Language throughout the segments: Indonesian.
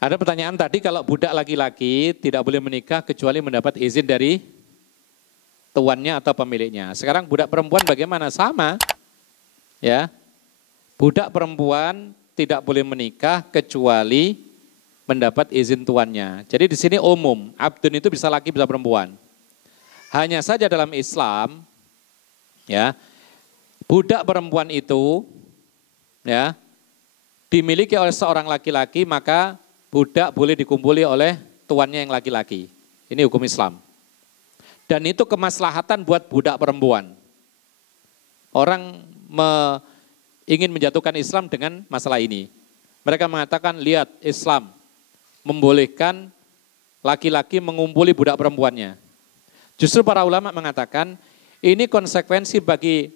Ada pertanyaan tadi, kalau budak laki-laki tidak boleh menikah kecuali mendapat izin dari tuannya atau pemiliknya. Sekarang budak perempuan bagaimana? Sama. Ya. Budak perempuan tidak boleh menikah kecuali mendapat izin tuannya. Jadi di sini umum, abdun itu bisa laki bisa perempuan. Hanya saja dalam Islam, ya, budak perempuan itu, ya, dimiliki oleh seorang laki-laki, maka budak boleh dikumpuli oleh tuannya yang laki-laki. Ini hukum Islam. Dan itu kemaslahatan buat budak perempuan. Orang ingin menjatuhkan Islam dengan masalah ini. Mereka mengatakan, lihat Islam membolehkan laki-laki mengumpuli budak perempuannya. Justru para ulama mengatakan, ini konsekuensi bagi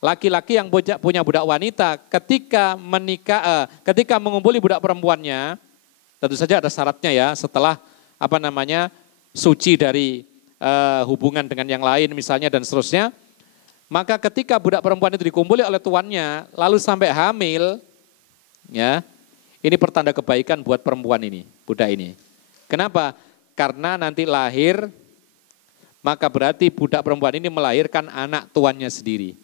laki-laki yang punya budak wanita ketika menikah, ketika mengumpuli budak perempuannya, tentu saja ada syaratnya ya, setelah suci dari hubungan dengan yang lain misalnya dan seterusnya. Maka ketika budak perempuan itu dikumpuli oleh tuannya, lalu sampai hamil, ya, ini pertanda kebaikan buat perempuan ini, budak ini. Kenapa? Karena nanti lahir, maka berarti budak perempuan ini melahirkan anak tuannya sendiri.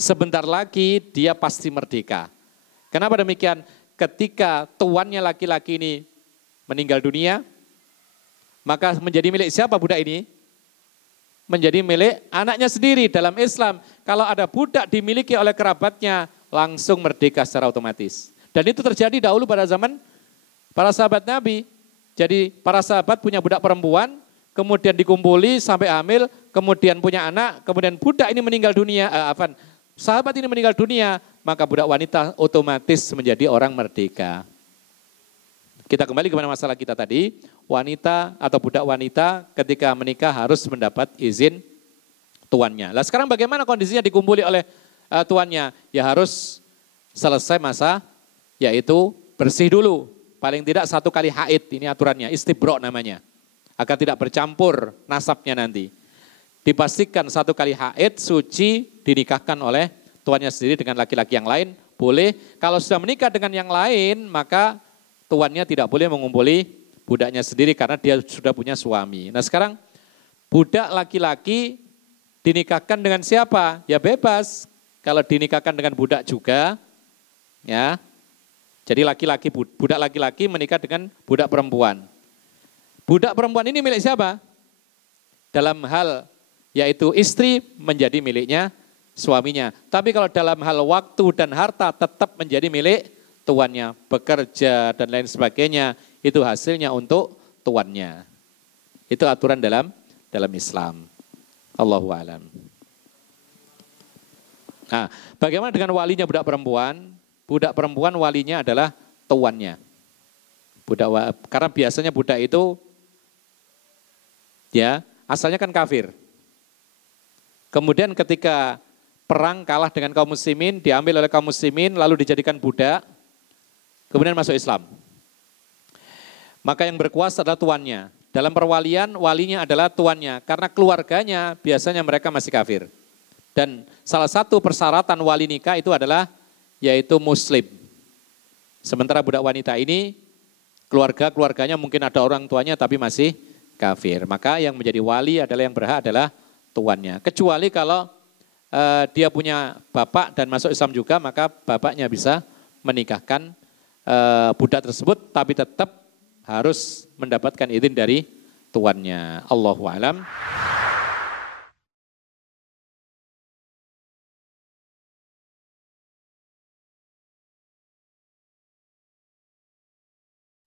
Sebentar lagi dia pasti merdeka. Kenapa demikian? Ketika tuannya laki-laki ini meninggal dunia, maka menjadi milik siapa budak ini? Menjadi milik anaknya sendiri. Dalam Islam, kalau ada budak dimiliki oleh kerabatnya, langsung merdeka secara otomatis. Dan itu terjadi dahulu pada zaman para sahabat Nabi. Jadi para sahabat punya budak perempuan, kemudian dikumpuli sampai hamil, kemudian punya anak, kemudian budak ini meninggal dunia, sahabat ini meninggal dunia, maka budak wanita otomatis menjadi orang merdeka. Kita kembali kepada masalah kita tadi, wanita atau budak wanita ketika menikah harus mendapat izin tuannya. Nah sekarang bagaimana kondisinya dikumpuli oleh tuannya? Ya harus selesai masa, yaitu bersih dulu. Paling tidak 1 kali haid, ini aturannya, istibro namanya. Agar tidak bercampur nasabnya nanti. Dipastikan 1 kali haid, suci, dinikahkan oleh tuannya sendiri dengan laki-laki yang lain, boleh. Kalau sudah menikah dengan yang lain, maka tuannya tidak boleh mengumpuli budaknya sendiri karena dia sudah punya suami. Nah sekarang budak laki-laki dinikahkan dengan siapa? Ya bebas. Kalau dinikahkan dengan budak juga, ya. Jadi budak laki-laki menikah dengan budak perempuan. Budak perempuan ini milik siapa? Dalam hal yaitu istri menjadi miliknya suaminya. Tapi kalau dalam hal waktu dan harta tetap menjadi milik tuannya, bekerja dan lain sebagainya, itu hasilnya untuk tuannya. Itu aturan dalam Islam. Allahu a'lam. Nah, bagaimana dengan walinya budak perempuan? Budak perempuan walinya adalah tuannya. Karena biasanya budak itu ya asalnya kan kafir. Kemudian ketika perang kalah dengan kaum muslimin, diambil oleh kaum muslimin lalu dijadikan budak. Kemudian masuk Islam. Maka yang berkuasa adalah tuannya. Dalam perwalian, walinya adalah tuannya. Karena keluarganya biasanya mereka masih kafir. Dan salah satu persyaratan wali nikah itu adalah yaitu muslim. Sementara budak wanita ini, keluarganya mungkin ada orang tuanya tapi masih kafir. Maka yang menjadi wali adalah yang berhak adalah tuannya. Kecuali kalau dia punya bapak dan masuk Islam juga, maka bapaknya bisa menikahkan budak tersebut, tapi tetap harus mendapatkan izin dari tuannya. Allahu a'lam.